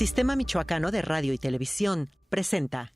Sistema Michoacano de Radio y Televisión presenta.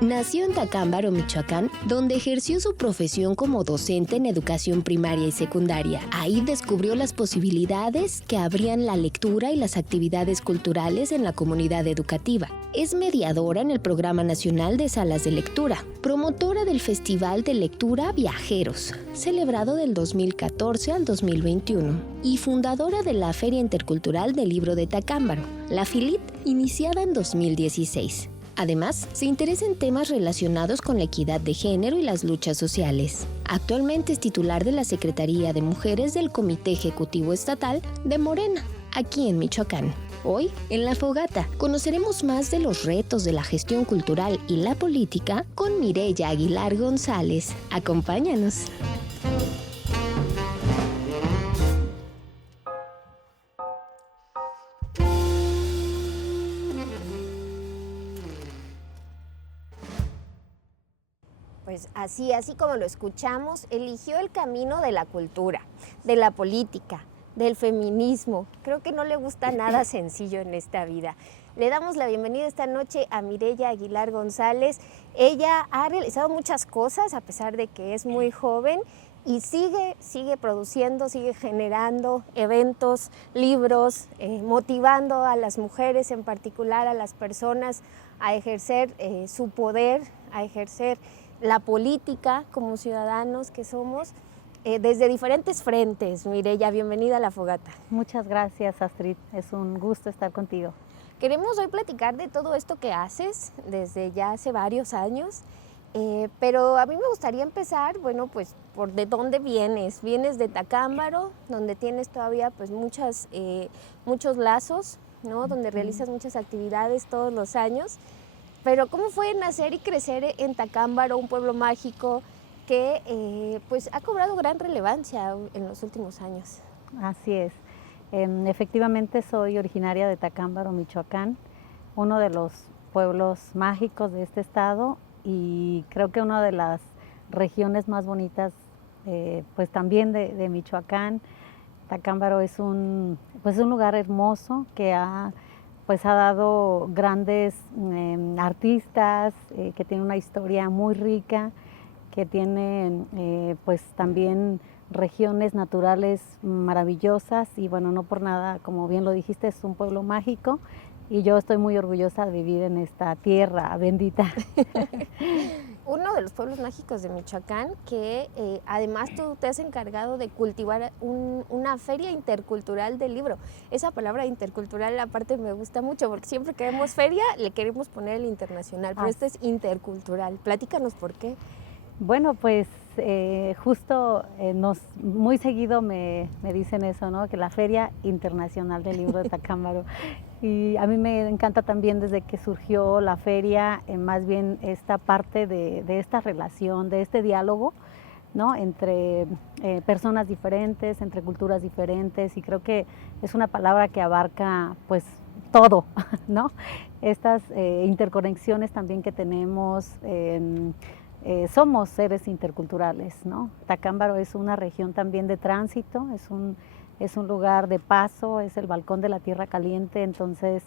Nació en Tacámbaro, Michoacán, donde ejerció su profesión como docente en educación primaria y secundaria. Ahí descubrió las posibilidades que abrían la lectura y las actividades culturales en la comunidad educativa. Es mediadora en el Programa Nacional de Salas de Lectura, promotora del Festival de Lectura Viajeros, celebrado del 2014 al 2021, y fundadora de la Feria Intercultural del Libro de Tacámbaro, la FILIT, iniciada en 2016. Además, se interesa en temas relacionados con la equidad de género y las luchas sociales. Actualmente es titular de la Secretaría de Mujeres del Comité Ejecutivo Estatal de Morena, aquí en Michoacán. Hoy, en La Fogata, conoceremos más de los retos de la gestión cultural y la política con Mireya Aguilar González. Acompáñanos. Pues así como lo escuchamos, eligió el camino de la cultura, de la política, del feminismo. Creo que no le gusta nada sencillo en esta vida. Le damos la bienvenida esta noche a Mireya Aguilar González. Ella ha realizado muchas cosas a pesar de que es muy joven y sigue produciendo, sigue generando eventos, libros, motivando a las mujeres, en particular a las personas, a ejercer su poder, a ejercer la política como ciudadanos que somos, desde diferentes frentes. Mireya, bienvenida a La Fogata. Muchas gracias, Astrid. Es un gusto estar contigo. Queremos hoy platicar de todo esto que haces desde ya hace varios años, pero a mí me gustaría empezar, bueno, pues por de dónde vienes. Vienes de Tacámbaro, donde tienes todavía pues muchos lazos, ¿no? Donde realizas muchas actividades todos los años. Pero ¿cómo fue nacer y crecer en Tacámbaro, un pueblo mágico que pues ha cobrado gran relevancia en los últimos años? Así es. Efectivamente soy originaria de Tacámbaro, Michoacán, uno de los pueblos mágicos de este estado y creo que una de las regiones más bonitas pues también de Michoacán. Tacámbaro es un lugar hermoso que ha dado grandes artistas, que tiene una historia muy rica, que tiene pues también regiones naturales maravillosas y bueno, no por nada, como bien lo dijiste, es un pueblo mágico y yo estoy muy orgullosa de vivir en esta tierra bendita. Uno de los pueblos mágicos de Michoacán que además tú te has encargado de cultivar una feria intercultural del libro. Esa palabra intercultural aparte me gusta mucho porque siempre que vemos feria le queremos poner el internacional, pero este es intercultural. Platícanos por qué. Bueno, pues justo muy seguido me dicen eso, ¿no? Que la Feria Internacional del Libro de Tacámbaro. Y a mí me encanta también desde que surgió la feria, más bien esta parte de esta relación, de este diálogo, ¿no? Entre personas diferentes, entre culturas diferentes, y creo que es una palabra que abarca pues todo, ¿no? Estas interconexiones también que tenemos. Somos seres interculturales, ¿no? Tacámbaro es una región también de tránsito, es un lugar de paso, es el balcón de la tierra caliente, entonces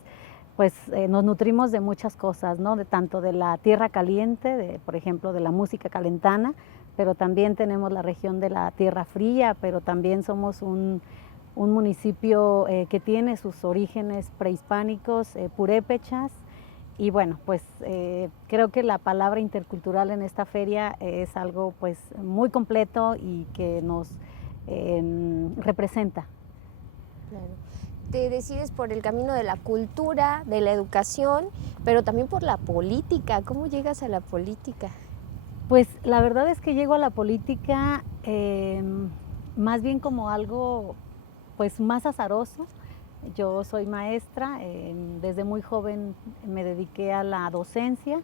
pues nos nutrimos de muchas cosas, ¿no? Tanto de la tierra caliente, por ejemplo, de la música calentana, pero también tenemos la región de la tierra fría, pero también somos un municipio que tiene sus orígenes prehispánicos, purépechas. Y bueno, pues creo que la palabra intercultural en esta feria es algo pues muy completo y que nos representa. Claro. Te decides por el camino de la cultura, de la educación, pero también por la política. ¿Cómo llegas a la política? Pues la verdad es que llego a la política más bien como algo pues más azaroso. Yo soy maestra, desde muy joven me dediqué a la docencia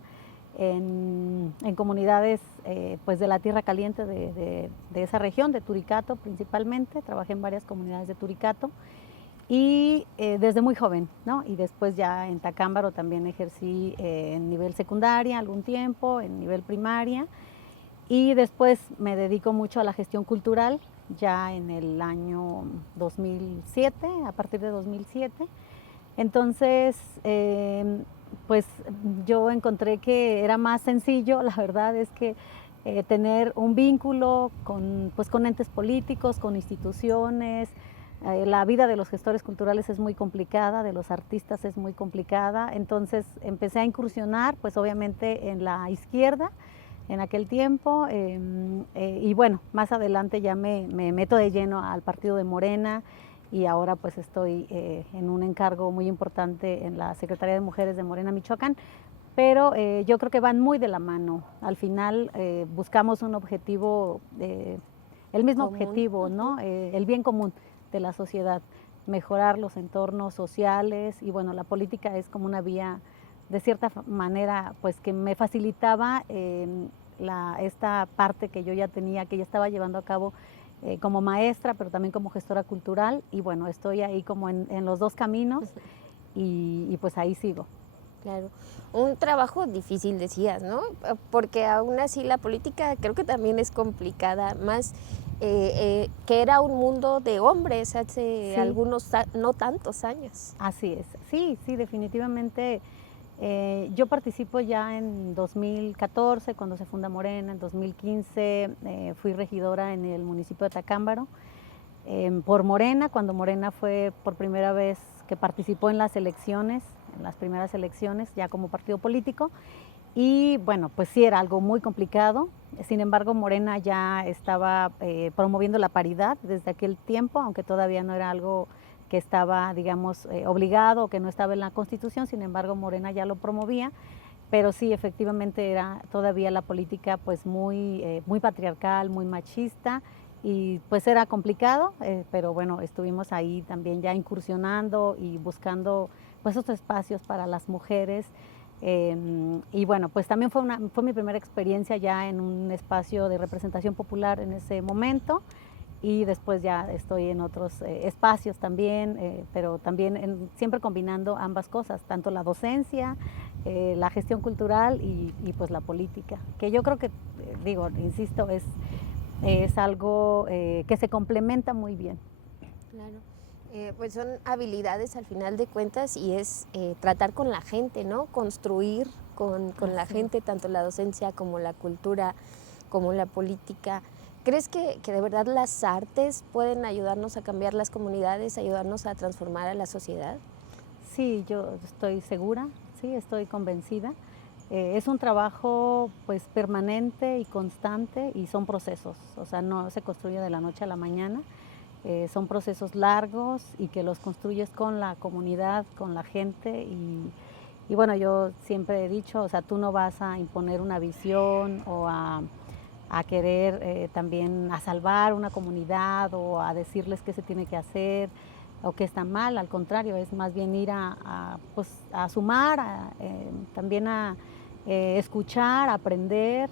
en comunidades pues de la Tierra Caliente de esa región, de Turicato principalmente. Trabajé en varias comunidades de Turicato y desde muy joven, ¿no? Y después ya en Tacámbaro también ejercí en nivel secundaria algún tiempo, en nivel primaria, y después me dedico mucho a la gestión cultural ya en el año 2007, a partir de 2007. Entonces, pues yo encontré que era más sencillo, la verdad es que tener un vínculo pues, con entes políticos, con instituciones. La vida de los gestores culturales es muy complicada, de los artistas es muy complicada, entonces empecé a incursionar, pues obviamente en la izquierda en aquel tiempo, y bueno, más adelante ya me meto de lleno al partido de Morena, y ahora pues estoy en un encargo muy importante en la Secretaría de Mujeres de Morena, Michoacán, pero yo creo que van muy de la mano. Al final buscamos un objetivo, el mismo objetivo, ¿no? El bien común de la sociedad, mejorar los entornos sociales, y bueno, la política es como una vía, de cierta manera, pues que me facilitaba esta parte que yo ya tenía, que ya estaba llevando a cabo como maestra, pero también como gestora cultural, y bueno, estoy ahí como en los dos caminos, y pues ahí sigo. Claro, un trabajo difícil decías, ¿no? Porque aún así la política creo que también es complicada, más que era un mundo de hombres hace algunos, no tantos años. Así es, sí, definitivamente. Yo participo ya en 2014, cuando se funda Morena. En 2015 fui regidora en el municipio de Tacámbaro por Morena, cuando Morena fue por primera vez que participó en las elecciones, en las primeras elecciones, ya como partido político. Y bueno, pues sí, era algo muy complicado. Sin embargo, Morena ya estaba promoviendo la paridad desde aquel tiempo, aunque todavía no era algo que estaba, digamos, obligado, que no estaba en la Constitución. Sin embargo, Morena ya lo promovía, pero sí, efectivamente era todavía la política pues muy patriarcal, muy machista, y pues era complicado, pero bueno, estuvimos ahí también ya incursionando y buscando pues esos espacios para las mujeres. Y bueno, pues también fue mi primera experiencia ya en un espacio de representación popular en ese momento, y después ya estoy en otros espacios también, pero también siempre combinando ambas cosas, tanto la docencia, la gestión cultural y pues la política, que yo creo que, digo, insisto, es algo que se complementa muy bien. Claro. Pues son habilidades al final de cuentas, y es tratar con la gente, ¿no? Construir con la gente, tanto la docencia como la cultura, como la política. ¿Crees que de verdad las artes pueden ayudarnos a cambiar las comunidades, ayudarnos a transformar a la sociedad? Sí, yo estoy segura, sí, estoy convencida. Es un trabajo pues permanente y constante, y son procesos, o sea, no se construye de la noche a la mañana. Son procesos largos y que los construyes con la comunidad, con la gente, y bueno, yo siempre he dicho, o sea, tú no vas a imponer una visión o a querer también a salvar una comunidad o a decirles qué se tiene que hacer o qué está mal. Al contrario, es más bien ir pues, a sumar, también a escuchar, a aprender,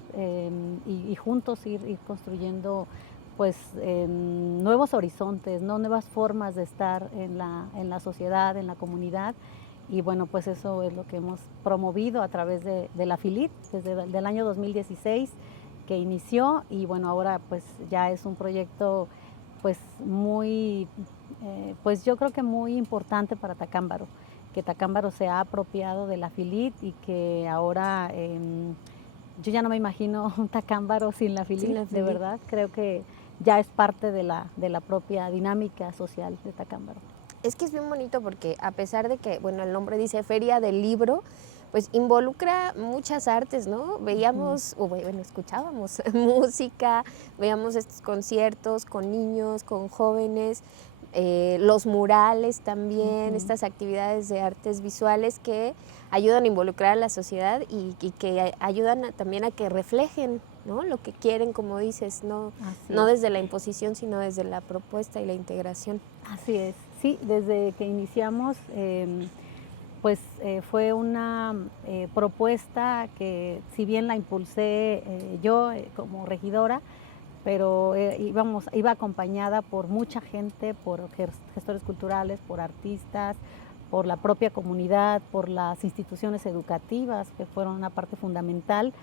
y juntos ir construyendo pues nuevos horizontes, ¿no? Nuevas formas de estar en la sociedad, en la comunidad. Y bueno, pues eso es lo que hemos promovido a través de la FILIT desde el año 2016 que inició, y bueno, ahora pues ya es un proyecto pues muy, pues yo creo que muy importante para Tacámbaro, que Tacámbaro se ha apropiado de la FILIT, y que ahora yo ya no me imagino un Tacámbaro sin la FILIT, de verdad, creo que ya es parte de la propia dinámica social de Tacámbaro. Es que es bien bonito porque, a pesar de que, bueno, el nombre dice Feria del Libro, pues involucra muchas artes, ¿no? Veíamos, o bueno, escuchábamos música, veíamos estos conciertos con niños, con jóvenes, los murales también, estas actividades de artes visuales que ayudan a involucrar a la sociedad y que ayudan también a que reflejen, ¿no? Lo que quieren, como dices, no desde la imposición, sino desde la propuesta y la integración. Así es. sí, desde que iniciamos, pues fue una propuesta que si bien la impulsé yo como regidora, pero iba acompañada por mucha gente, por gestores culturales, por artistas, por la propia comunidad, por las instituciones educativas, que fueron una parte fundamental,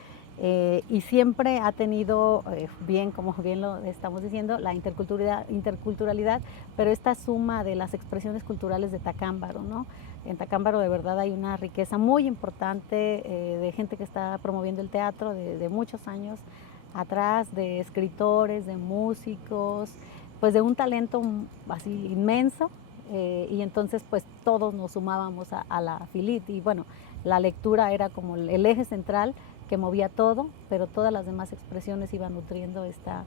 y siempre ha tenido, como bien lo estamos diciendo, la interculturalidad, pero esta suma de las expresiones culturales de Tacámbaro, ¿no? En Tacámbaro de verdad hay una riqueza muy importante de gente que está promoviendo el teatro de muchos años atrás, de escritores, de músicos, pues de un talento así inmenso, y entonces pues todos nos sumábamos a la FILIT, y bueno, la lectura era como el eje central que movía todo, pero todas las demás expresiones iban nutriendo esta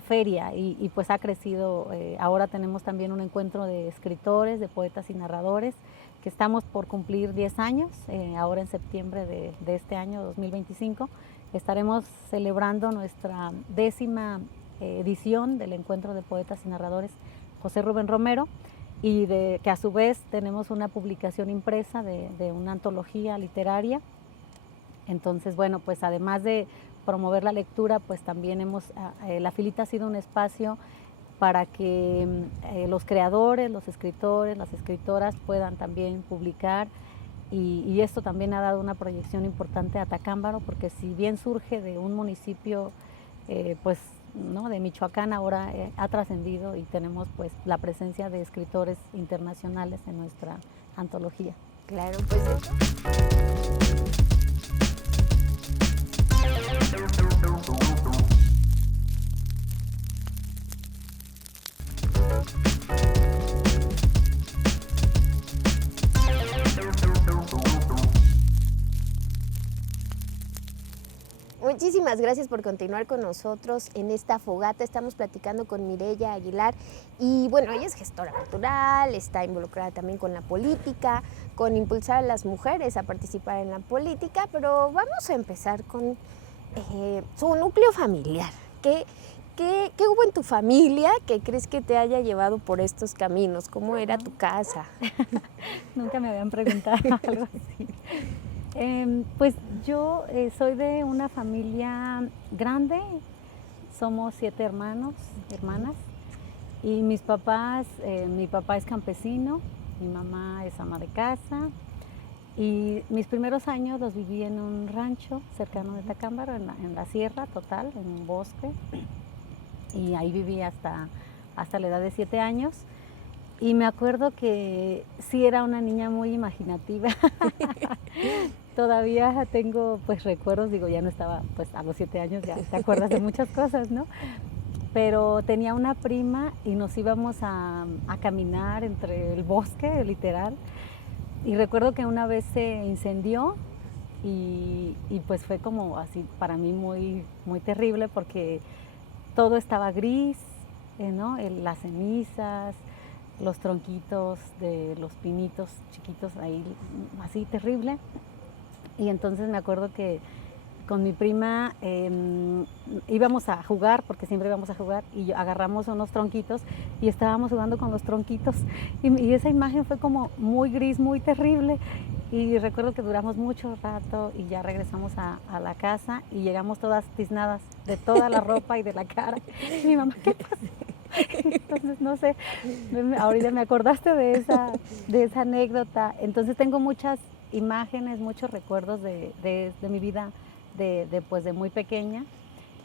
feria, y pues ha crecido. Ahora tenemos también un encuentro de escritores, de poetas y narradores, que estamos por cumplir 10 años, ahora en septiembre de este año 2025. Estaremos celebrando nuestra 10ª edición del encuentro de poetas y narradores José Rubén Romero, y que a su vez tenemos una publicación impresa de una antología literaria. Entonces, bueno, pues además de promover la lectura, pues también la FILIT ha sido un espacio para que los creadores, los escritores, las escritoras puedan también publicar, y esto también ha dado una proyección importante a Tacámbaro, porque si bien surge de un municipio pues, ¿no?, de Michoacán, ahora ha trascendido y tenemos pues la presencia de escritores internacionales en nuestra antología. Claro, pues muchísimas gracias por continuar con nosotros en esta fogata. Estamos platicando con Mireya Aguilar y bueno, ella es gestora cultural, está involucrada también con la política, con impulsar a las mujeres a participar en la política, pero vamos a empezar con su núcleo familiar. ¿Qué hubo en tu familia que crees que te haya llevado por estos caminos? ¿Cómo era tu casa? Nunca me habían preguntado algo así. Pues yo soy de una familia grande, somos 7 hermanas, y mis papás, mi papá es campesino, mi mamá es ama de casa, y mis primeros años los viví en un rancho cercano de Tacámbaro, en la sierra total, en un bosque, y ahí viví hasta la edad de 7 años. Y me acuerdo que sí era una niña muy imaginativa. Todavía tengo pues recuerdos, digo, ya no estaba, pues a los 7 años ya te acuerdas de muchas cosas, ¿no? Pero tenía una prima y nos íbamos a caminar entre el bosque, literal. Y recuerdo que una vez se incendió y pues fue como así para mí muy, muy terrible, porque todo estaba gris, ¿no? Las cenizas, los tronquitos de los pinitos chiquitos ahí, así terrible. Y entonces me acuerdo que con mi prima íbamos a jugar, porque siempre íbamos a jugar, y agarramos unos tronquitos y estábamos jugando con los tronquitos. Y esa imagen fue como muy gris, muy terrible. Y recuerdo que duramos mucho rato y ya regresamos a la casa y llegamos todas tiznadas de toda la ropa y de la cara. Y mi mamá, ¿qué pasó? Entonces, no sé, ahorita me acordaste de esa anécdota. Entonces tengo muchas imágenes, muchos recuerdos de mi vida pues de muy pequeña,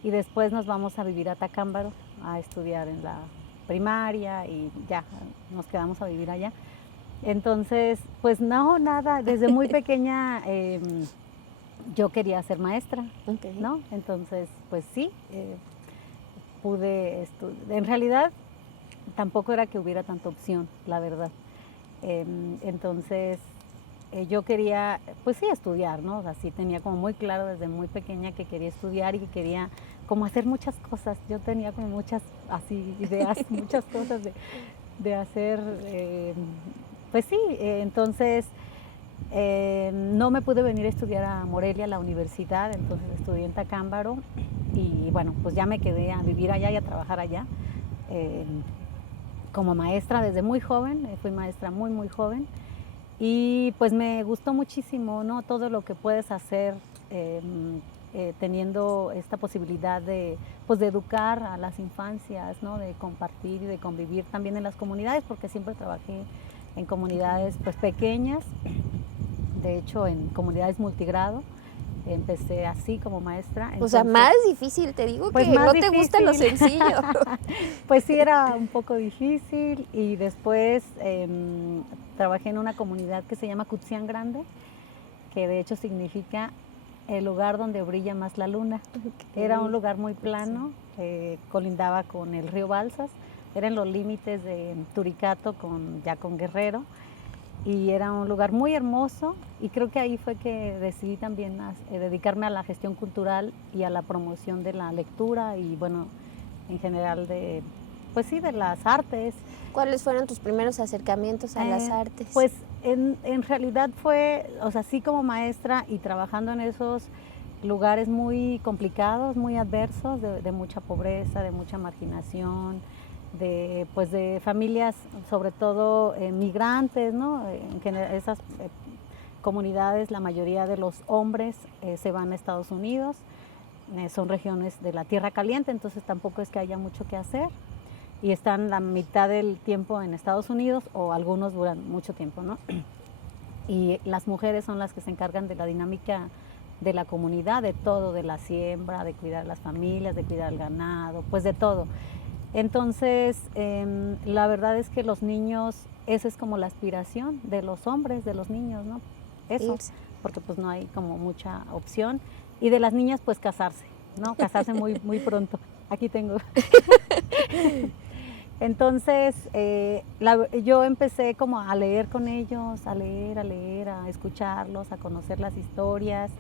y después nos vamos a vivir a Tacámbaro a estudiar en la primaria y ya nos quedamos a vivir allá. Entonces, pues no, nada, desde muy pequeña yo quería ser maestra, Okay. ¿no? Entonces, pues sí, pude estudiar. En realidad, tampoco era que hubiera tanta opción, la verdad. Entonces, yo quería, pues sí, estudiar, ¿no? Así tenía como muy claro desde muy pequeña que quería estudiar y que quería como hacer muchas cosas. Yo tenía como muchas así ideas, muchas cosas de hacer. Pues sí, entonces no me pude venir a estudiar a Morelia, a la universidad, entonces estudié en Tacámbaro y bueno, pues ya me quedé a vivir allá y a trabajar allá. como maestra desde muy joven, fui maestra muy, muy joven. Y pues me gustó muchísimo, ¿no? Todo lo que puedes hacer teniendo esta posibilidad de, pues, de educar a las infancias, ¿no? De compartir y de convivir también en las comunidades, porque siempre trabajé en comunidades pues, pequeñas, de hecho en comunidades multigrado. Empecé así como maestra. Entonces, o sea, más difícil, te digo, pues que no difícil. Te gusta lo sencillo. Pues sí, era un poco difícil y después trabajé en una comunidad que se llama Cutsián Grande, que de hecho significa el lugar donde brilla más la luna. Okay. Era un lugar muy plano, colindaba con el río Balsas, era en los límites de Turicato ya con Guerrero. Y era un lugar muy hermoso y creo que ahí fue que decidí también dedicarme a la gestión cultural y a la promoción de la lectura y bueno, en general de las artes. ¿Cuáles fueron tus primeros acercamientos a las artes? Pues en realidad fue, o sea, sí como maestra y trabajando en esos lugares muy complicados, muy adversos, de mucha pobreza, de mucha marginación, de familias, sobre todo migrantes, ¿no? En general, esas comunidades, la mayoría de los hombres se van a Estados Unidos, son regiones de la tierra caliente, entonces tampoco es que haya mucho que hacer y están la mitad del tiempo en Estados Unidos o algunos duran mucho tiempo, ¿no? Y las mujeres son las que se encargan de la dinámica de la comunidad, de todo, de la siembra, de cuidar a las familias, de cuidar al ganado, pues de todo. Entonces, la verdad es que los niños, esa es como la aspiración de los hombres, de los niños, ¿no? Eso, porque pues no hay como mucha opción. Y de las niñas, pues casarse, ¿no? Casarse muy, muy pronto. Aquí tengo. Entonces, yo empecé como a leer con ellos, a leer, a escucharlos, a conocer las historias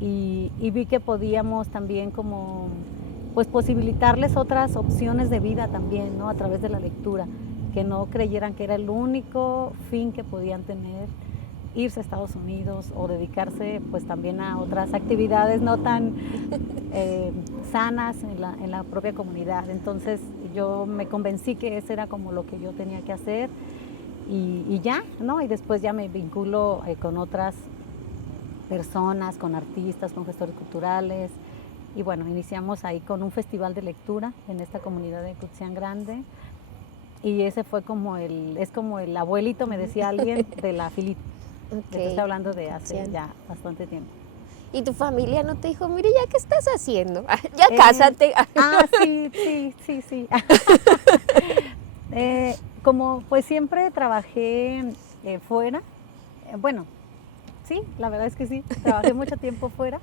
y vi que podíamos también como pues posibilitarles otras opciones de vida también, ¿no? A través de la lectura, que no creyeran que era el único fin que podían tener, irse a Estados Unidos o dedicarse pues también a otras actividades no tan sanas en la propia comunidad. Entonces yo me convencí que eso era como lo que yo tenía que hacer y ya, ¿no? Y después ya me vinculo con otras personas, con artistas, con gestores culturales. Y bueno, iniciamos ahí con un festival de lectura en esta comunidad de Cutsián Grande. Y ese fue como es como el abuelito, me decía alguien, de la Filip. Okay. Estoy hablando de hace ya bastante tiempo. ¿Y tu familia no te dijo, mire, ya qué estás haciendo? Ya cásate. Sí. Como pues siempre trabajé fuera, bueno, sí, la verdad es que sí, trabajé mucho tiempo fuera.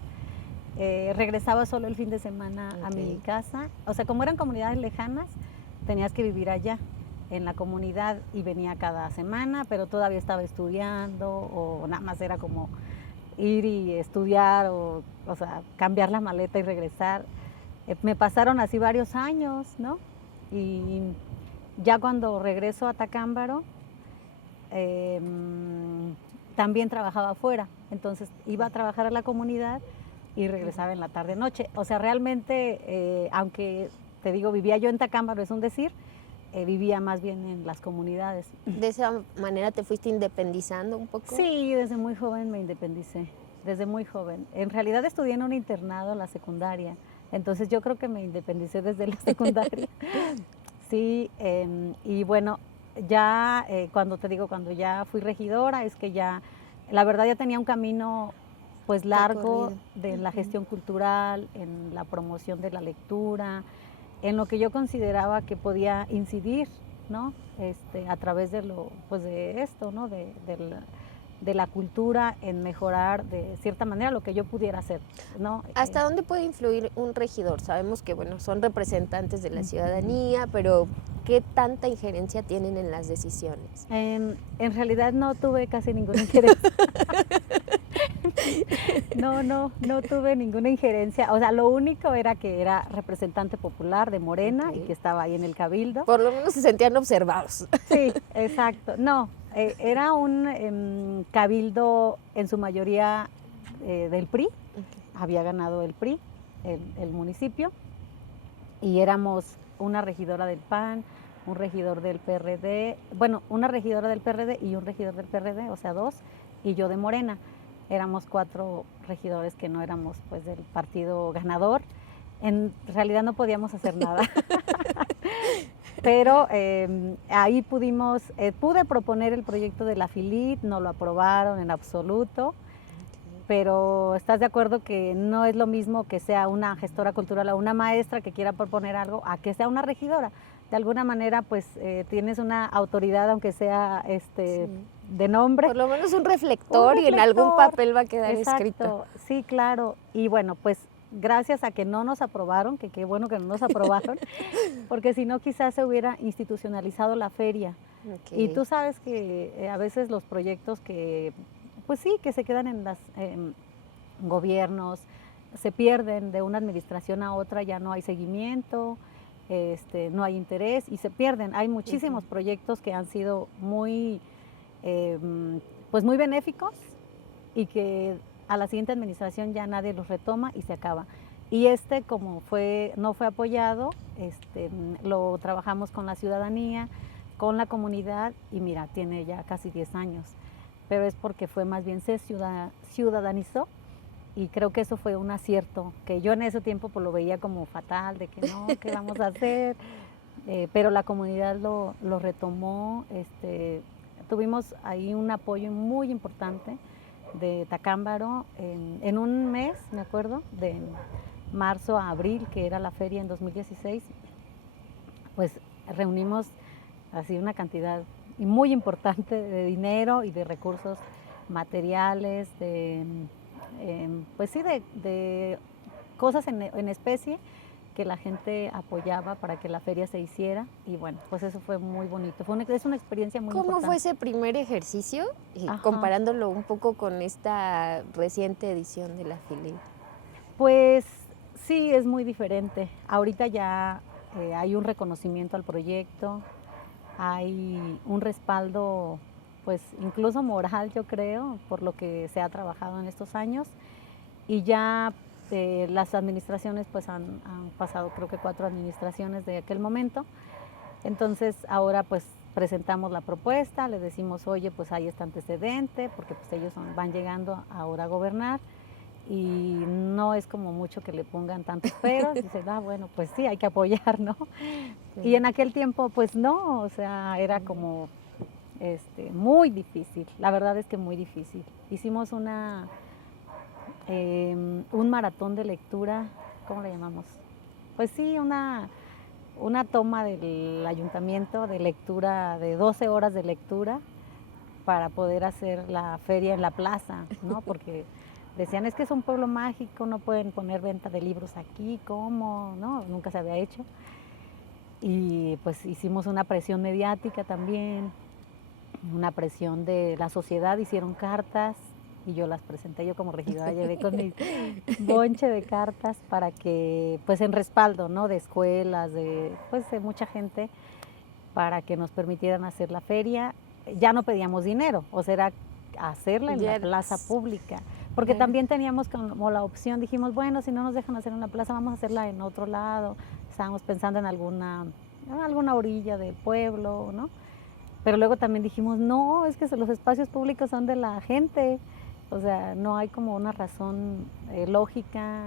Regresaba solo el fin de semana a mi casa. O sea, como eran comunidades lejanas, tenías que vivir allá en la comunidad y venía cada semana, pero todavía estaba estudiando o nada más era como ir y estudiar o sea, cambiar la maleta y regresar. Me pasaron así varios años, ¿no? Y ya cuando regreso a Tacámbaro, también trabajaba afuera. Entonces iba a trabajar a la comunidad y regresaba en la tarde-noche. O sea, realmente, aunque te digo, vivía yo en Tacámbaro, es un decir, vivía más bien en las comunidades. ¿De esa manera te fuiste independizando un poco? Sí, desde muy joven me independicé, desde muy joven. En realidad estudié en un internado la secundaria, entonces yo creo que me independicé desde la secundaria. Sí, y bueno, ya cuando ya fui regidora, es que ya, la verdad ya tenía un camino pues largo de la gestión cultural, en la promoción de la lectura, en lo que yo consideraba que podía incidir, ¿no? A través de esto, ¿no? De la cultura en mejorar de cierta manera lo que yo pudiera hacer, ¿no? ¿Hasta dónde puede influir un regidor? Sabemos que bueno, son representantes de la ciudadanía, pero ¿qué tanta injerencia tienen en las decisiones? En realidad no tuve casi ninguna injerencia. No tuve ninguna injerencia. O sea, lo único era que era representante popular de Morena y que estaba ahí en el Cabildo. Por lo menos se sentían observados. Sí, exacto. No, era un cabildo en su mayoría del PRI. Había ganado el PRI, el municipio, y éramos una regidora del PAN, un regidor del PRD, bueno, una regidora del PRD y un regidor del PRD, o sea, 2, y yo de Morena. Éramos 4 regidores que no éramos pues del partido ganador. En realidad no podíamos hacer nada. Pero ahí pude proponer el proyecto de la FILIT, no lo aprobaron en absoluto, pero ¿estás de acuerdo que no es lo mismo que sea una gestora cultural o una maestra que quiera proponer algo a que sea una regidora? De alguna manera pues tienes una autoridad, aunque sea de nombre. Por lo menos un reflector y en algún papel va a quedar escrito. Sí, claro. Y bueno, pues gracias a que no nos aprobaron, que qué bueno que no nos aprobaron, porque si no quizás se hubiera institucionalizado la feria. Okay. Y tú sabes que a veces los proyectos que, pues sí, que se quedan en los gobiernos, se pierden de una administración a otra, ya no hay seguimiento, no hay interés y se pierden. Hay muchísimos proyectos que han sido muy, pues muy benéficos y que a la siguiente administración ya nadie los retoma y se acaba. Y como no fue apoyado, lo trabajamos con la ciudadanía, con la comunidad y mira, tiene ya casi 10 años. Pero es porque fue más bien se ciudadanizó y creo que eso fue un acierto, que yo en ese tiempo pues lo veía como fatal, de que no, ¿qué vamos a hacer? Pero la comunidad lo retomó, tuvimos ahí un apoyo muy importante de Tacámbaro en un mes, me acuerdo, de marzo a abril, que era la feria en 2016, pues reunimos así una cantidad muy importante de dinero y de recursos materiales, pues sí, de cosas en especie que la gente apoyaba para que la feria se hiciera y bueno, pues eso fue muy bonito, es una experiencia muy importante. ¿Cómo fue ese primer ejercicio? Comparándolo un poco con esta reciente edición de la FILIT. Pues sí, es muy diferente. Ahorita ya hay un reconocimiento al proyecto, hay un respaldo, pues incluso moral, yo creo, por lo que se ha trabajado en estos años y ya las administraciones pues han pasado creo que 4 administraciones de aquel momento, entonces ahora pues presentamos la propuesta, le decimos oye pues hay este antecedente porque pues ellos van llegando ahora a gobernar y no es como mucho que le pongan tantos peros, dicen bueno pues sí hay que apoyar, ¿no? Sí. Y en aquel tiempo pues no, o sea era como muy difícil, la verdad es que muy difícil. Hicimos un maratón de lectura, ¿cómo le llamamos? Pues sí, una toma del ayuntamiento de lectura, de 12 horas de lectura para poder hacer la feria en la plaza, ¿no? Porque decían, es que es un pueblo mágico, no pueden poner venta de libros aquí, ¿cómo? ¿No? Nunca se había hecho. Y pues hicimos una presión mediática también, una presión de la sociedad, hicieron cartas, y yo las presenté, yo como regidora llevé con mi bonche de cartas para que, pues en respaldo, ¿no? De escuelas, de mucha gente, para que nos permitieran hacer la feria. Ya no pedíamos dinero, o sea, era hacerla en la plaza pública, porque también teníamos como la opción, dijimos, bueno, si no nos dejan hacer en la plaza, vamos a hacerla en otro lado. Estábamos pensando en alguna orilla del pueblo, ¿no? Pero luego también dijimos, no, es que los espacios públicos son de la gente. O sea, no hay como una razón lógica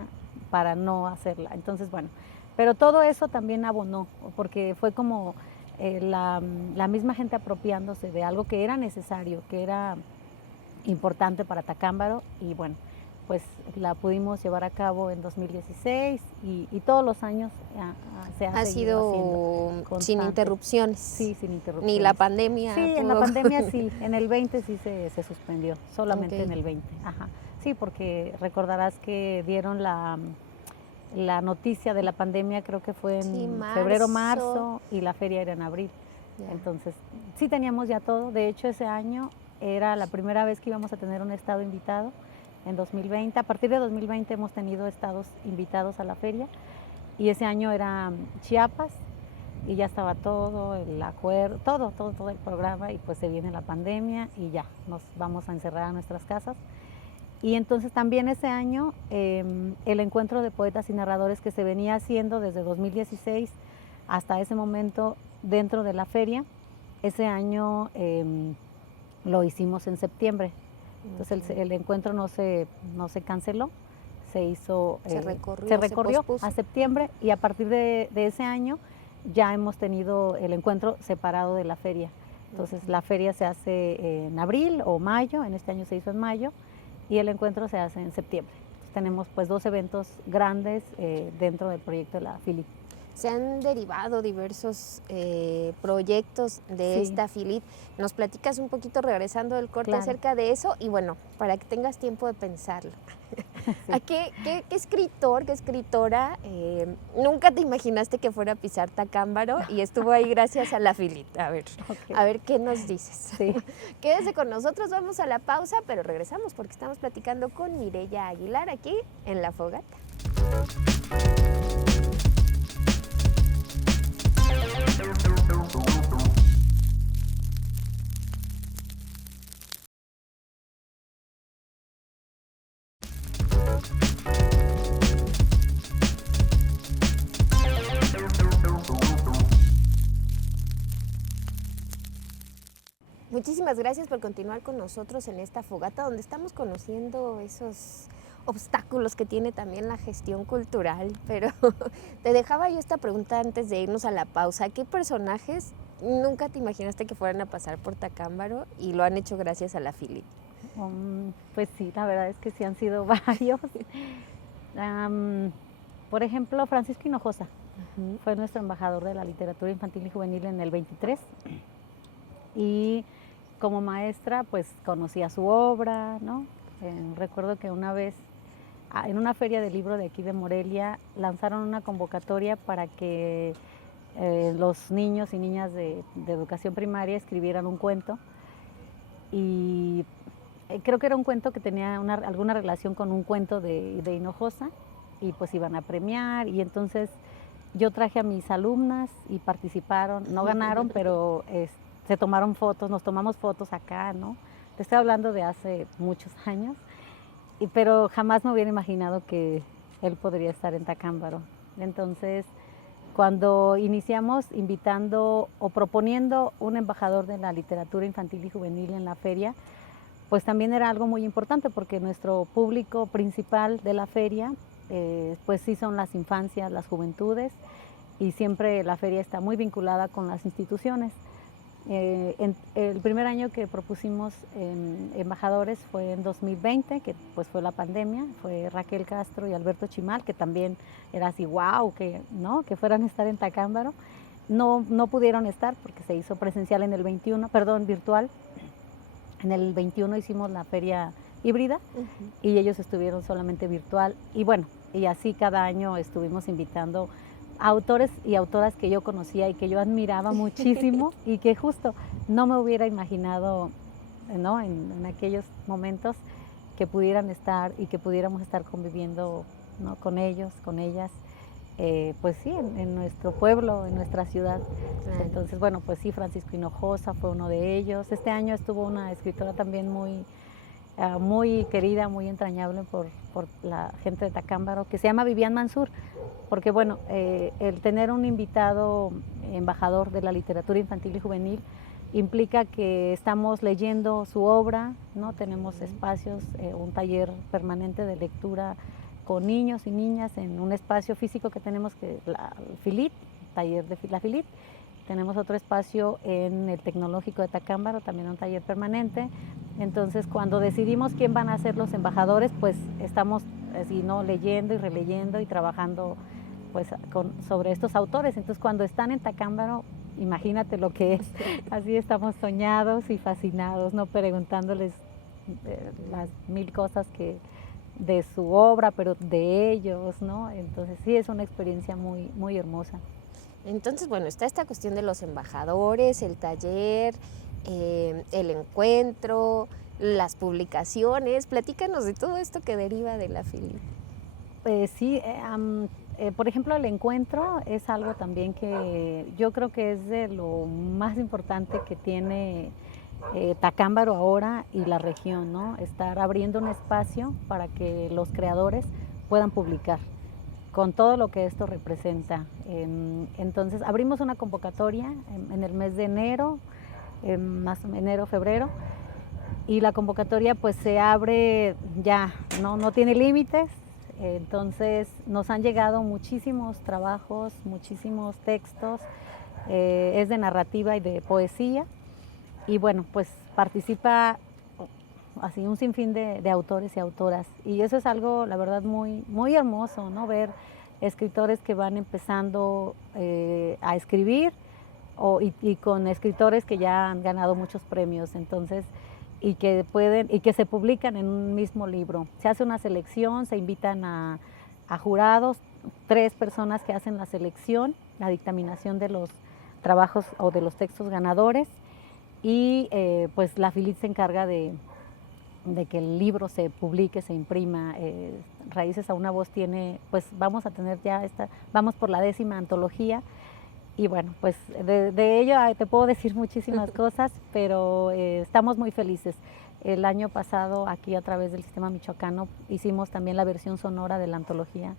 para no hacerla. Entonces, bueno, pero todo eso también abonó, porque fue como la misma gente apropiándose de algo que era necesario, que era importante para Tacámbaro y bueno, pues la pudimos llevar a cabo en 2016 y todos los años se ha sido sin interrupciones. Sí, sin interrupciones. Ni la pandemia. Sí, en la pandemia sí, en el 20 sí se suspendió, solamente en el 20. Ajá. Sí, porque recordarás que dieron la noticia de la pandemia, creo que fue en febrero, marzo y la feria era en abril. Entonces, sí teníamos ya todo. De hecho, ese año era la primera vez que íbamos a tener un estado invitado. En 2020, a partir de 2020 hemos tenido estados invitados a la feria y ese año era Chiapas y ya estaba todo el acuerdo, todo el programa y pues se viene la pandemia y ya nos vamos a encerrar a nuestras casas. Y entonces también ese año el encuentro de poetas y narradores que se venía haciendo desde 2016 hasta ese momento dentro de la feria. Ese año lo hicimos en septiembre, entonces el encuentro no se canceló, se hizo, se se recorrió a septiembre, y a partir de ese año ya hemos tenido el encuentro separado de la feria. Entonces la feria se hace en abril o mayo, en este año se hizo en mayo, y el encuentro se hace en septiembre. Entonces, tenemos pues 2 eventos grandes dentro del proyecto de la FILIT. Se han derivado diversos proyectos de esta FILIT. Nos platicas un poquito, regresando del corte, acerca de eso, y bueno, para que tengas tiempo de pensarlo. Sí. ¿A qué escritor, qué escritora nunca te imaginaste que fuera a pisar Tacámbaro y estuvo ahí gracias a la FILIT? A ver qué nos dices. Sí. Quédese con nosotros, vamos a la pausa, pero regresamos porque estamos platicando con Mireya Aguilar aquí en La Fogata. Muchísimas gracias por continuar con nosotros en esta fogata, donde estamos conociendo esos obstáculos que tiene también la gestión cultural. Pero te dejaba yo esta pregunta antes de irnos a la pausa. ¿Qué personajes nunca te imaginaste que fueran a pasar por Tacámbaro y lo han hecho gracias a la FILIT? Pues sí, la verdad es que sí han sido varios. Por ejemplo, Francisco Hinojosa fue nuestro embajador de la literatura infantil y juvenil en el 23. Y como maestra, pues conocía su obra, ¿no? Recuerdo que una vez, en una feria de libro de aquí de Morelia, lanzaron una convocatoria para que los niños y niñas de educación primaria escribieran un cuento. Y creo que era un cuento que tenía alguna relación con un cuento de Hinojosa, y pues iban a premiar. Y entonces yo traje a mis alumnas y participaron, no ganaron, pero se tomaron fotos, nos tomamos fotos acá, ¿no? Te estoy hablando de hace muchos años, pero jamás me hubiera imaginado que él podría estar en Tacámbaro. Entonces, cuando iniciamos invitando o proponiendo un embajador de la literatura infantil y juvenil en la feria, pues también era algo muy importante, porque nuestro público principal de la feria, pues sí son las infancias, las juventudes, y siempre la feria está muy vinculada con las instituciones. El primer año que propusimos embajadores fue en 2020, que pues fue la pandemia, fue Raquel Castro y Alberto Chimal, que también era así, wow, que fueran a estar en Tacámbaro. No pudieron estar porque se hizo presencial en el 21, perdón, virtual. En el 21 hicimos la feria híbrida y ellos estuvieron solamente virtual. Y bueno, y así cada año estuvimos invitando autores y autoras que yo conocía y que yo admiraba muchísimo y que justo no me hubiera imaginado, ¿no? en aquellos momentos, que pudieran estar y que pudiéramos estar conviviendo, ¿no? Con ellos, con ellas, pues sí, en nuestro pueblo, en nuestra ciudad. Claro. Entonces, bueno, pues sí, Francisco Hinojosa fue uno de ellos. Este año estuvo una escritora también muy querida, muy entrañable por la gente de Tacámbaro, que se llama Vivian Mansur, porque bueno, el tener un invitado embajador de la literatura infantil y juvenil implica que estamos leyendo su obra, ¿no? Tenemos espacios, un taller permanente de lectura con niños y niñas en un espacio físico que tenemos, que la FILIT, taller de la FILIT. Tenemos otro espacio en el Tecnológico de Tacámbaro, también un taller permanente. Entonces, cuando decidimos quién van a ser los embajadores, pues estamos así, ¿no? Leyendo y releyendo y trabajando pues sobre estos autores. Entonces, cuando están en Tacámbaro, imagínate lo que es. Así estamos soñados y fascinados, ¿no? Preguntándoles las mil cosas de su obra, pero de ellos, ¿no? Entonces, sí, es una experiencia muy, muy hermosa. Entonces, bueno, está esta cuestión de los embajadores, el taller, el encuentro, las publicaciones. Platícanos de todo esto que deriva de la FILIT. Sí, por ejemplo, el encuentro es algo también que yo creo que es de lo más importante que tiene Tacámbaro ahora y la región, ¿no? Estar abriendo un espacio para que los creadores puedan publicar. con todo lo que esto representa. Entonces abrimos una convocatoria en el mes de enero, enero, febrero, y la convocatoria pues se abre ya, no tiene límites. Entonces nos han llegado muchísimos trabajos, muchísimos textos, es de narrativa y de poesía, y bueno, pues participa así un sinfín de autores y autoras, y eso es algo, la verdad, muy, muy hermoso, ¿no? Ver escritores que van empezando a escribir y con escritores que ya han ganado muchos premios, entonces, y que se publican en un mismo libro. Se hace una selección, se invitan a jurados, 3 personas que hacen la selección, la dictaminación de los trabajos o de los textos ganadores, y pues la FILIT se encarga de que el libro se publique, se imprima. Raíces a una voz tiene, pues vamos a tener ya vamos por la 10ª antología, y bueno, pues de ello te puedo decir muchísimas cosas, pero estamos muy felices. El año pasado, aquí a través del Sistema Michoacano, hicimos también la versión sonora de la antología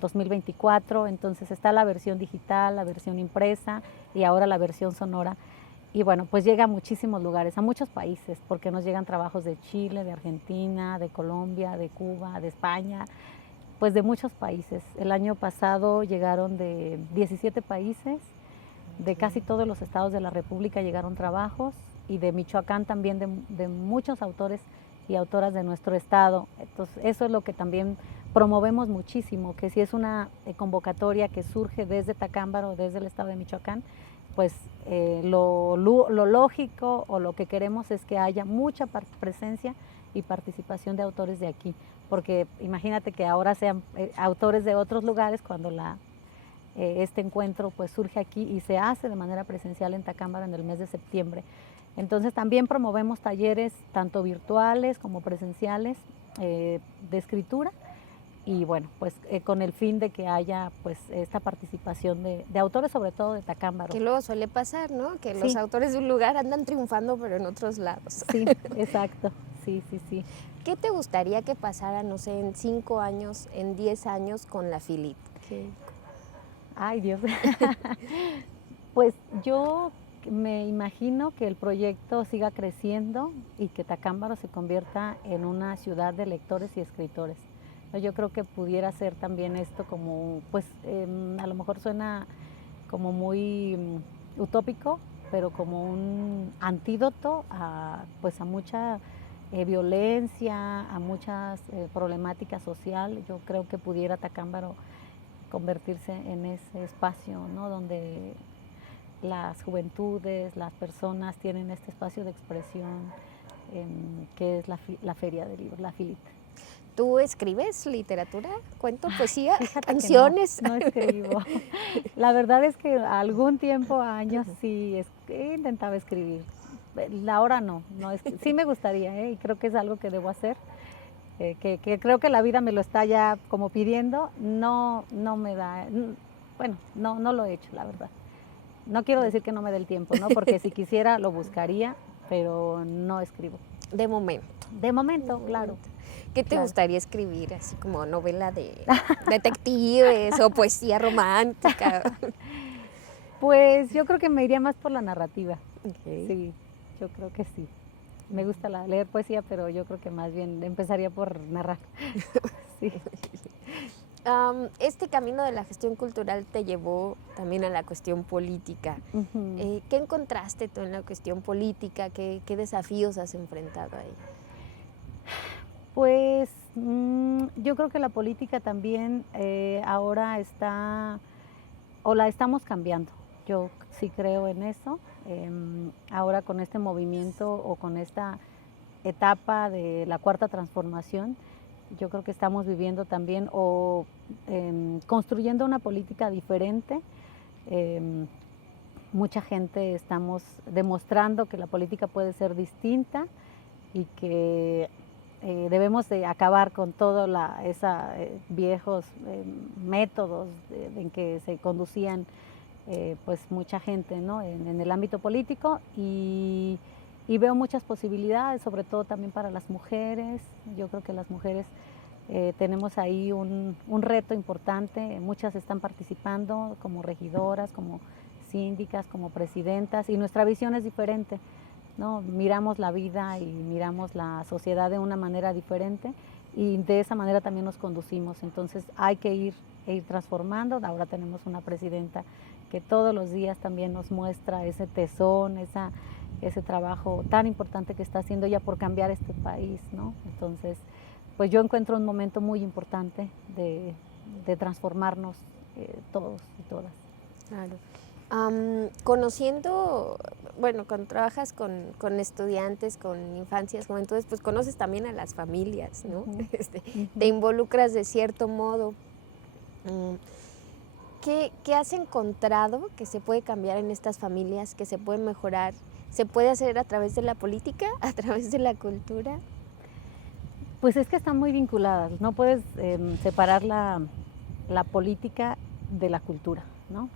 2024, entonces está la versión digital, la versión impresa y ahora la versión sonora. Y bueno, pues llega a muchísimos lugares, a muchos países, porque nos llegan trabajos de Chile, de Argentina, de Colombia, de Cuba, de España, pues de muchos países. El año pasado llegaron de 17 países, de casi todos los estados de la República llegaron trabajos, y de Michoacán también de muchos autores y autoras de nuestro estado. Entonces eso es lo que también promovemos muchísimo, que si es una convocatoria que surge desde Tacámbaro, desde el estado de Michoacán, pues lo lógico o lo que queremos es que haya mucha presencia y participación de autores de aquí, porque imagínate que ahora sean autores de otros lugares cuando este encuentro pues surge aquí y se hace de manera presencial en Tacámbaro en el mes de septiembre. Entonces también promovemos talleres tanto virtuales como presenciales de escritura, y bueno, pues con el fin de que haya pues esta participación de autores, sobre todo de Tacámbaro. Que luego suele pasar, ¿no? Que los autores de un lugar andan triunfando, pero en otros lados. Sí, exacto, sí. ¿Qué te gustaría que pasara, no sé, en 5 años, en 10 años con la FILIT? Ay, Dios. Pues yo me imagino que el proyecto siga creciendo y que Tacámbaro se convierta en una ciudad de lectores y escritores. Yo creo que pudiera ser también esto como, pues a lo mejor suena como muy utópico, pero como un antídoto pues a mucha violencia, a muchas problemáticas social. Yo creo que pudiera Tacámbaro convertirse en ese espacio, ¿no? Donde las juventudes, las personas tienen este espacio de expresión, que es la Feria del Libro, la FILIT. ¿Tú escribes literatura, cuento, poesía, canciones? No escribo. La verdad es que algún tiempo, años, sí intentaba escribir. Ahora no sí me gustaría, y creo que es algo que debo hacer, que creo que la vida me lo está ya como pidiendo. No me da, bueno, no lo he hecho, la verdad. No quiero decir que no me dé el tiempo, ¿no? Porque si quisiera lo buscaría, pero no escribo. De momento. De momento, claro. ¿Qué te gustaría escribir? Así como novela de detectives o poesía romántica. Pues yo creo que me iría más por la narrativa. Okay. Sí, yo creo que sí. Me gusta leer poesía, pero yo creo que más bien empezaría por narrar. Sí. Este camino de la gestión cultural te llevó también a la cuestión política. Uh-huh. ¿Qué encontraste tú en la cuestión política? ¿Qué desafíos has enfrentado ahí? Pues yo creo que la política también ahora la estamos cambiando. Yo sí creo en eso. Ahora con este movimiento o con esta etapa de la Cuarta Transformación, yo creo que estamos viviendo también construyendo una política diferente. Mucha gente estamos demostrando que la política puede ser distinta y que debemos de acabar con todos esos viejos métodos en que se conducían pues mucha gente, ¿no? en el ámbito político, y veo muchas posibilidades, sobre todo también para las mujeres. Yo creo que las mujeres Tenemos ahí un reto importante, muchas están participando como regidoras, como síndicas, como presidentas, y nuestra visión es diferente, ¿no? Miramos la vida y miramos la sociedad de una manera diferente y de esa manera también nos conducimos. Entonces hay que ir transformando. Ahora tenemos una presidenta que todos los días también nos muestra ese tesón, ese trabajo tan importante que está haciendo ella por cambiar este país, ¿no? Entonces, pues yo encuentro un momento muy importante de transformarnos todos y todas. Claro. Conociendo, bueno, cuando trabajas con estudiantes, con infancias, juventudes, pues conoces también a las familias, ¿no? Te involucras de cierto modo. ¿Qué has encontrado que se puede cambiar en estas familias, que se puede mejorar? ¿Se puede hacer a través de la política, a través de la cultura? Pues es que están muy vinculadas, no puedes separar la política de la cultura, ¿no?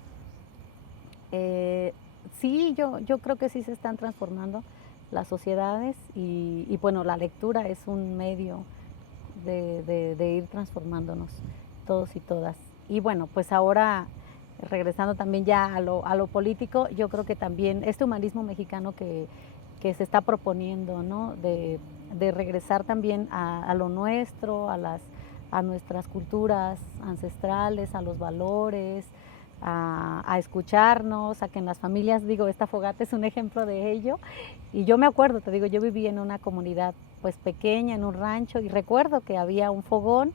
Sí, yo creo que sí se están transformando las sociedades y bueno, la lectura es un medio de ir transformándonos todos y todas. Y bueno, pues ahora, regresando también ya a lo político, yo creo que también este humanismo mexicano que se está proponiendo, ¿no? De regresar también a lo nuestro, a nuestras culturas ancestrales, a los valores, a escucharnos, a que en las familias, digo, esta fogata es un ejemplo de ello. Y yo me acuerdo, te digo, yo viví en una comunidad pues pequeña, en un rancho, y recuerdo que había un fogón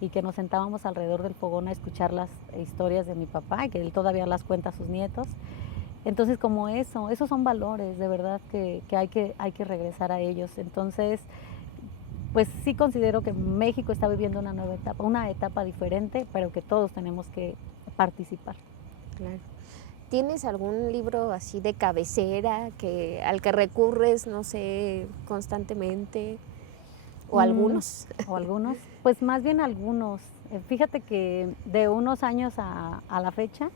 y que nos sentábamos alrededor del fogón a escuchar las historias de mi papá, y que él todavía las cuenta a sus nietos. Entonces, como esos son valores, de verdad, que hay que regresar a ellos. Entonces, pues sí considero que México está viviendo una nueva etapa, una etapa diferente, pero que todos tenemos que participar. Claro. ¿Tienes algún libro así de cabecera al que recurres, no sé, constantemente? ¿O algunos? ¿O algunos? Pues más bien algunos. Fíjate que de unos años a la fecha,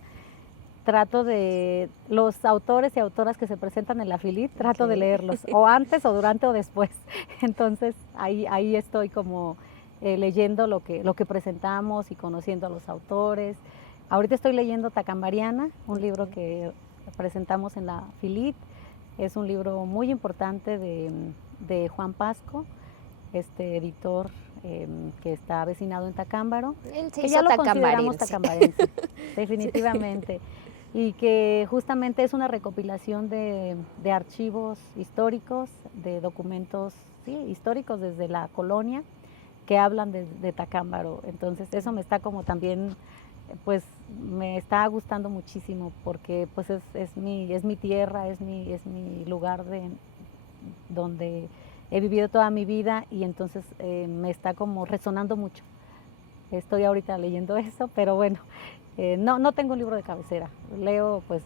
trato de los autores y autoras que se presentan en la FILIT, trato de leerlos, o antes, o durante, o después. Entonces, ahí estoy como leyendo lo que presentamos y conociendo a los autores. Ahorita estoy leyendo Tacambariana, un libro que presentamos en la FILIT. Es un libro muy importante de Juan Pasco, este editor que está avecinado en Tacámbaro. Él se que hizo ya lo consideramos tacambarense. Definitivamente. Y que justamente es una recopilación de archivos históricos, de documentos históricos desde la colonia que hablan de Tacámbaro. Entonces eso me está como también, pues me está gustando muchísimo porque pues es mi tierra, es mi lugar donde he vivido toda mi vida, y entonces me está como resonando mucho. Estoy ahorita leyendo eso, pero bueno, no tengo un libro de cabecera. Leo pues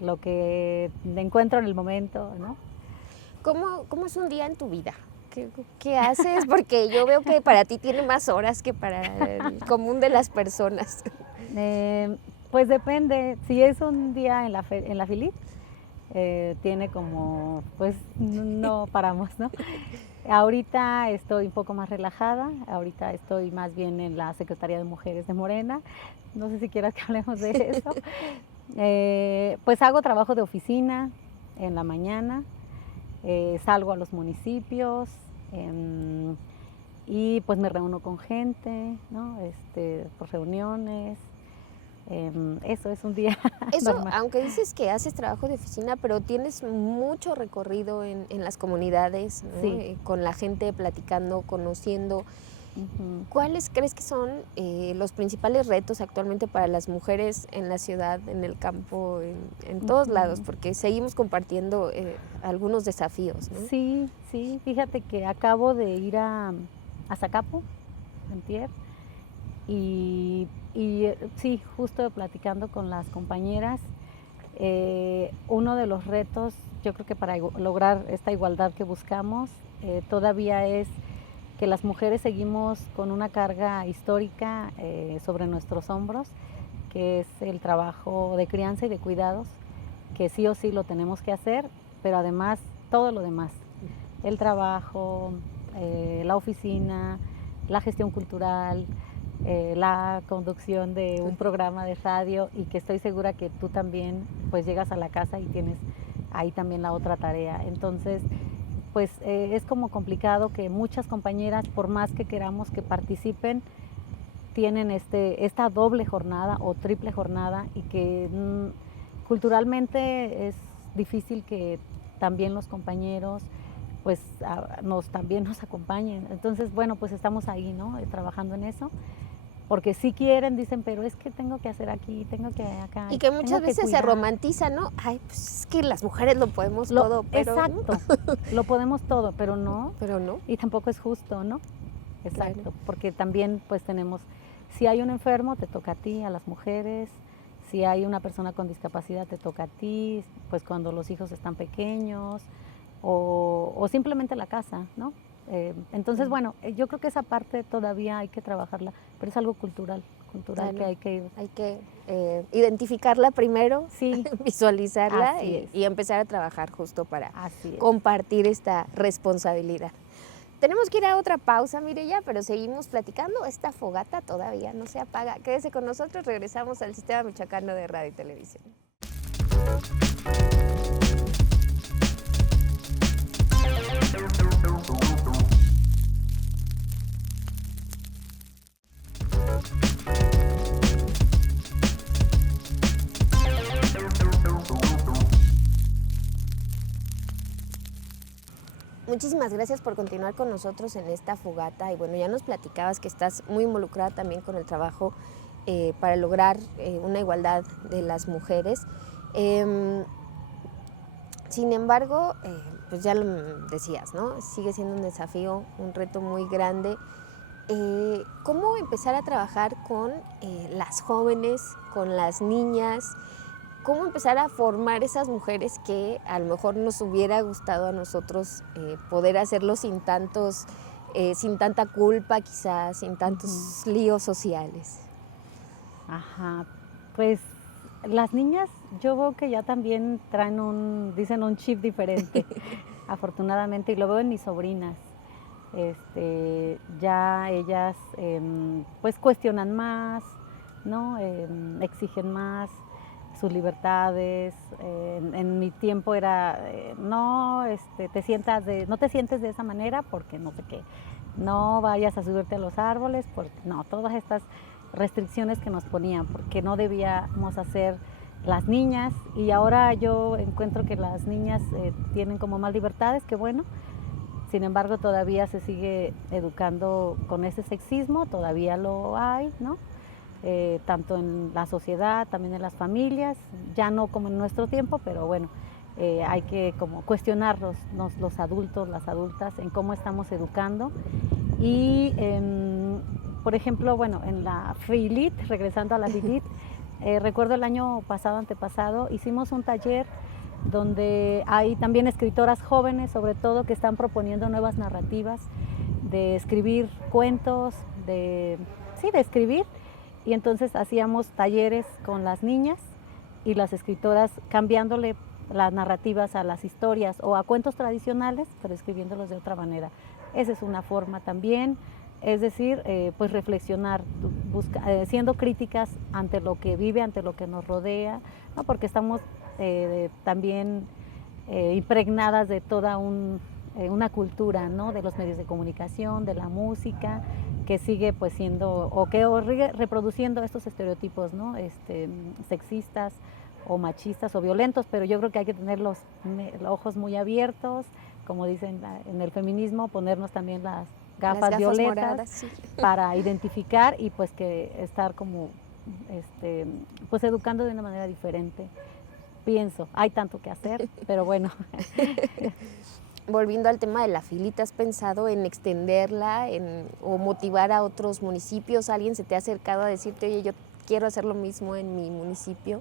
lo que encuentro en el momento, ¿no? ¿Cómo es un día en tu vida? ¿Qué haces? Porque yo veo que para ti tiene más horas que para el común de las personas. Pues depende. Si es un día en la FILIT, tiene como, pues no paramos, ¿no? Ahorita estoy un poco más relajada, ahorita estoy más bien en la Secretaría de Mujeres de Morena, no sé si quieras que hablemos de eso. Pues hago trabajo de oficina en la mañana, salgo a los municipios y pues me reúno con gente, ¿no? Por reuniones. Eso es un día Eso, normal. aunque dices que haces trabajo de oficina, pero tienes mucho recorrido en las comunidades, ¿no? Sí. Con la gente, platicando, conociendo. Uh-huh. ¿Cuáles crees que son los principales retos actualmente para las mujeres en la ciudad, en el campo, en todos lados? Porque seguimos compartiendo algunos desafíos, ¿no? Sí, fíjate que acabo de ir a Zacapo, antier, y sí, justo platicando con las compañeras, uno de los retos, yo creo que para lograr esta igualdad que buscamos, todavía es que las mujeres seguimos con una carga histórica sobre nuestros hombros, que es el trabajo de crianza y de cuidados, que sí o sí lo tenemos que hacer, pero además todo lo demás, el trabajo, la oficina, la gestión cultural, la conducción de un programa de radio, y que estoy segura que tú también pues llegas a la casa y tienes ahí también la otra tarea. Entonces, pues es como complicado que muchas compañeras, por más que queramos que participen, tienen esta doble jornada o triple jornada, y que culturalmente es difícil que también los compañeros pues también nos acompañen. Entonces, bueno, pues estamos ahí, ¿no? Trabajando en eso, porque sí quieren, dicen, pero es que tengo que hacer aquí, tengo que acá. Y que muchas veces cuidar. se romantiza, ¿no? Ay, pues es que las mujeres lo podemos todo, pero... Exacto, lo podemos todo, pero no. Pero no. Y tampoco es justo, ¿no? Exacto, Claro. porque también pues tenemos, si hay un enfermo, te toca a ti, a las mujeres. Si hay una persona con discapacidad, te toca a ti, pues cuando los hijos están pequeños, o simplemente la casa, ¿no? Entonces, bueno, yo creo que esa parte todavía hay que trabajarla, pero es algo cultural Claro. que hay que ir. Hay que identificarla primero, Sí, visualizarla Así es. y empezar a trabajar justo para así es. compartir esta responsabilidad. Tenemos que ir a otra pausa, Mireya, pero seguimos platicando. Esta fogata todavía no se apaga. Quédese con nosotros, regresamos al Sistema Michoacano de Radio y Televisión. Muchísimas gracias por continuar con nosotros en esta fogata. Y bueno, ya nos platicabas que estás muy involucrada también con el trabajo para lograr una igualdad de las mujeres. Sin embargo, pues ya lo decías, ¿no? Sigue siendo un desafío, un reto muy grande. ¿Cómo empezar a trabajar con las jóvenes, con las niñas? ¿Cómo empezar a formar esas mujeres que a lo mejor nos hubiera gustado a nosotros poder hacerlo sin tanta culpa quizás, sin tantos líos sociales? Ajá, pues las niñas yo veo que ya también traen dicen un chip diferente, afortunadamente, y lo veo en mis sobrinas. Ya ellas pues cuestionan más, ¿no? Exigen más sus libertades. En mi tiempo era, no te sientes de esa manera porque no sé qué, no vayas a subirte a los árboles, porque no, todas estas restricciones que nos ponían, porque no debíamos hacer las niñas. Y ahora yo encuentro que las niñas tienen como más libertades, que bueno. Sin embargo, todavía se sigue educando con ese sexismo, todavía lo hay, ¿no? Tanto en la sociedad, también en las familias, ya no como en nuestro tiempo, pero bueno, hay que como cuestionarnos los adultos, las adultas, en cómo estamos educando. Y, por ejemplo, bueno, en la FILIT, regresando a la FILIT, recuerdo el año antepasado, hicimos un taller donde hay también escritoras jóvenes, sobre todo, que están proponiendo nuevas narrativas, de escribir cuentos, de escribir. Y entonces hacíamos talleres con las niñas y las escritoras, cambiándole las narrativas a las historias o a cuentos tradicionales, pero escribiéndolos de otra manera. Esa es una forma también, es decir, pues reflexionar, siendo críticas ante lo que vive, ante lo que nos rodea, ¿no? Porque estamos también impregnadas de toda una cultura, ¿no? De los medios de comunicación, de la música, que sigue pues siendo, reproduciendo estos estereotipos, ¿no? Sexistas o machistas o violentos, pero yo creo que hay que tener los ojos muy abiertos, como dicen en el feminismo, ponernos también las gafas violetas moradas, sí. Para identificar y pues que estar como pues educando de una manera diferente. Pienso, hay tanto que hacer, pero bueno. Volviendo al tema de la FILIT, ¿has pensado en extenderla o motivar a otros municipios? ¿Alguien se te ha acercado a decirte, oye, yo quiero hacer lo mismo en mi municipio?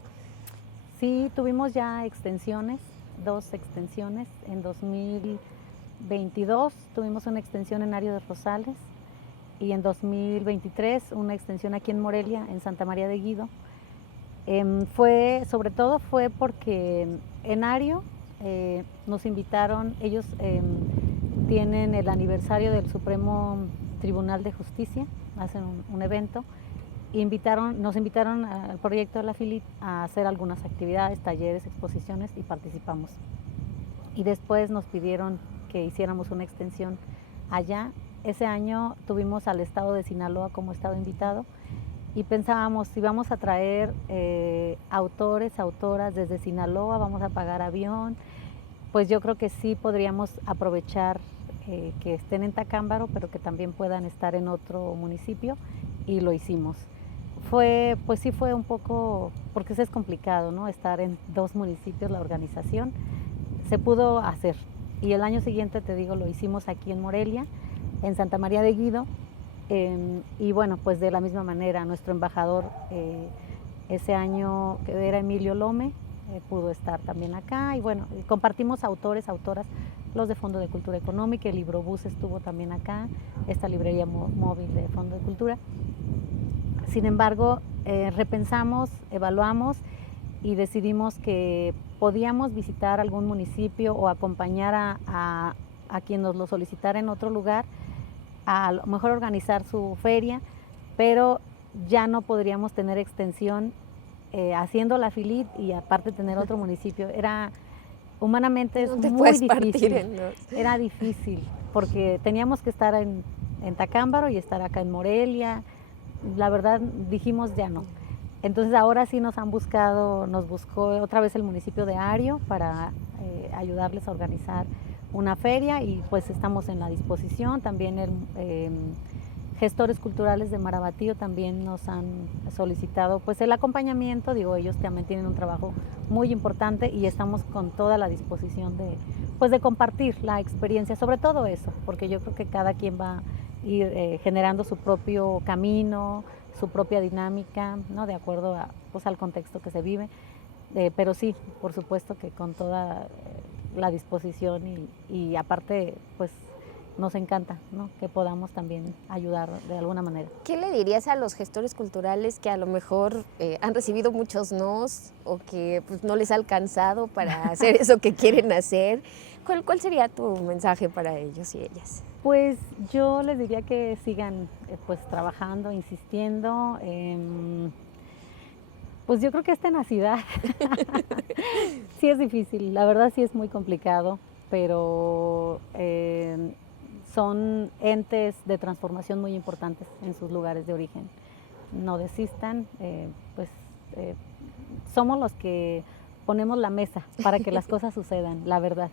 Sí, tuvimos ya extensiones, 2 extensiones. En 2022 tuvimos una extensión en Ario de Rosales y en 2023 una extensión aquí en Morelia, en Santa María de Guido. Sobre todo fue porque en Ario nos invitaron, ellos tienen el aniversario del Supremo Tribunal de Justicia, hacen un evento. Nos invitaron al proyecto de la FILIT a hacer algunas actividades, talleres, exposiciones y participamos. Y después nos pidieron que hiciéramos una extensión allá. Ese año tuvimos al estado de Sinaloa como estado invitado y pensábamos, si vamos a traer autores, autoras desde Sinaloa, vamos a pagar avión, pues yo creo que sí podríamos aprovechar que estén en Tacámbaro, pero que también puedan estar en otro municipio, y lo hicimos. Pues sí fue un poco, porque eso es complicado, ¿no? Estar en 2 municipios, la organización, se pudo hacer. Y el año siguiente, te digo, lo hicimos aquí en Morelia, en Santa María de Guido, y bueno, pues de la misma manera, nuestro embajador ese año, que era Emilio Lome, pudo estar también acá, y bueno, compartimos autores, autoras, los de Fondo de Cultura Económica, el Librobús estuvo también acá, esta librería móvil de Fondo de Cultura. Sin embargo, repensamos, evaluamos y decidimos que podíamos visitar algún municipio o acompañar a quien nos lo solicitara en otro lugar, a lo mejor organizar su feria, pero ya no podríamos tener extensión haciendo la FILIT y aparte tener otro municipio. Humanamente es muy difícil. Era difícil porque teníamos que estar en Tacámbaro y estar acá en Morelia. La verdad dijimos ya no. Entonces ahora sí nos buscó otra vez el municipio de Ario para ayudarles a organizar una feria, y pues estamos en la disposición. También gestores culturales de Marabatío también nos han solicitado pues el acompañamiento. Digo, ellos también tienen un trabajo muy importante y estamos con toda la disposición de compartir la experiencia, sobre todo eso, porque yo creo que cada quien va a ir generando su propio camino, su propia dinámica, ¿no? De acuerdo al contexto que se vive, pero sí, por supuesto que con toda la disposición y aparte pues nos encanta, ¿no? Que podamos también ayudar de alguna manera. ¿Qué le dirías a los gestores culturales que a lo mejor han recibido muchos nos o que pues, no les ha alcanzado para hacer eso que quieren hacer? ¿Cuál sería tu mensaje para ellos y ellas? Pues yo les diría que sigan pues trabajando, insistiendo. Pues yo creo que es tenacidad. Sí es difícil, la verdad sí es muy complicado, pero son entes de transformación muy importantes en sus lugares de origen. No desistan, somos los que ponemos la mesa para que las cosas sucedan, la verdad.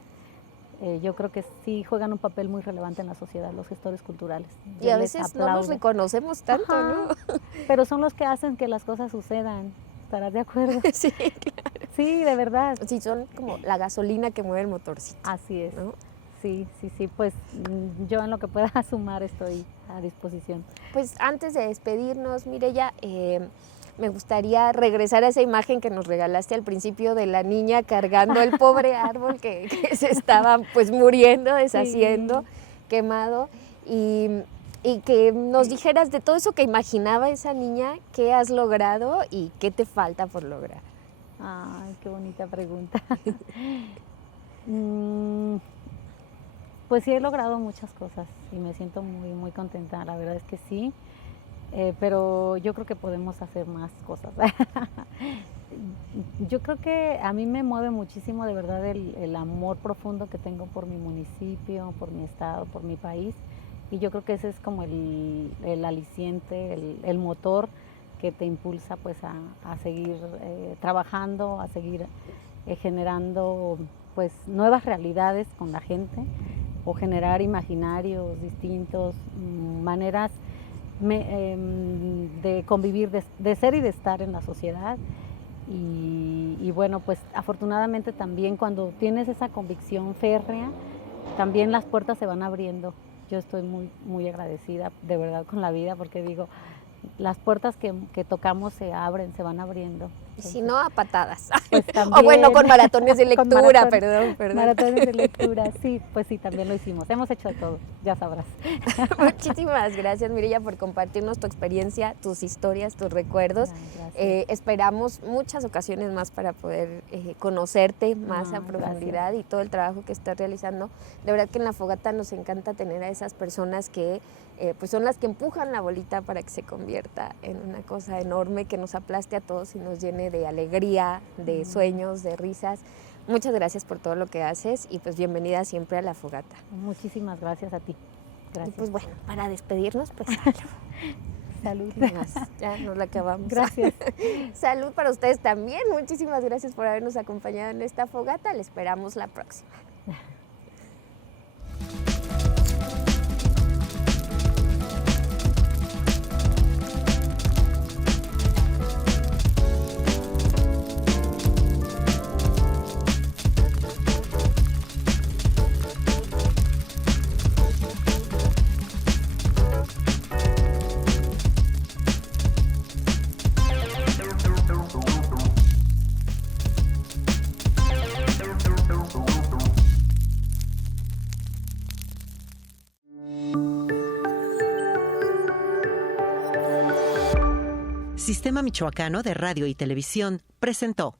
Yo creo que sí juegan un papel muy relevante en la sociedad, los gestores culturales. Y a veces no los reconocemos tanto, ajá, ¿no? Pero son los que hacen que las cosas sucedan. ¿Estarás de acuerdo? Sí, claro. Sí, de verdad. Sí, son como la gasolina que mueve el motorcito. Así es, ¿no? Sí, pues yo en lo que pueda sumar estoy a disposición. Pues antes de despedirnos, Mireya, me gustaría regresar a esa imagen que nos regalaste al principio de la niña cargando el pobre árbol que se estaba pues muriendo, deshaciendo, sí, quemado, y que nos dijeras de todo eso que imaginaba esa niña, qué has logrado y qué te falta por lograr. Ay, qué bonita pregunta. Pues sí he logrado muchas cosas y me siento muy, muy contenta, la verdad es que sí. Pero yo creo que podemos hacer más cosas. Yo creo que a mí me mueve muchísimo de verdad el amor profundo que tengo por mi municipio, por mi estado, por mi país, y yo creo que ese es como el aliciente, el motor que te impulsa pues a seguir trabajando, a seguir generando pues nuevas realidades con la gente, o generar imaginarios distintos, maneras de convivir, de ser y de estar en la sociedad. Y bueno, pues afortunadamente también cuando tienes esa convicción férrea, también las puertas se van abriendo. Yo estoy muy, muy agradecida de verdad con la vida, porque digo, las puertas que tocamos se abren, se van abriendo. Si no, a patadas. Pues O bueno, también. con maratones de Con lectura, maratón- perdón. Maratones de lectura, sí, pues sí, también lo hicimos. Hemos hecho de todo, ya sabrás. Muchísimas gracias, Mireya, por compartirnos tu experiencia, tus historias, tus recuerdos. Ay, gracias. Esperamos muchas ocasiones más para poder conocerte más a Ay, profundidad y todo el trabajo que estás realizando. De verdad que en La Fogata nos encanta tener a esas personas que pues son las que empujan la bolita para que se convierta en una cosa enorme que nos aplaste a todos y nos llene de alegría, de sueños, de risas. Muchas gracias por todo lo que haces y pues bienvenida siempre a La Fogata. Muchísimas gracias a ti. Y Gracias. pues bueno, para despedirnos, pues Salud. ya nos la acabamos. Gracias. Salud para ustedes también. Muchísimas gracias por habernos acompañado en esta fogata. Le esperamos la próxima. Sistema Michoacano de Radio y Televisión presentó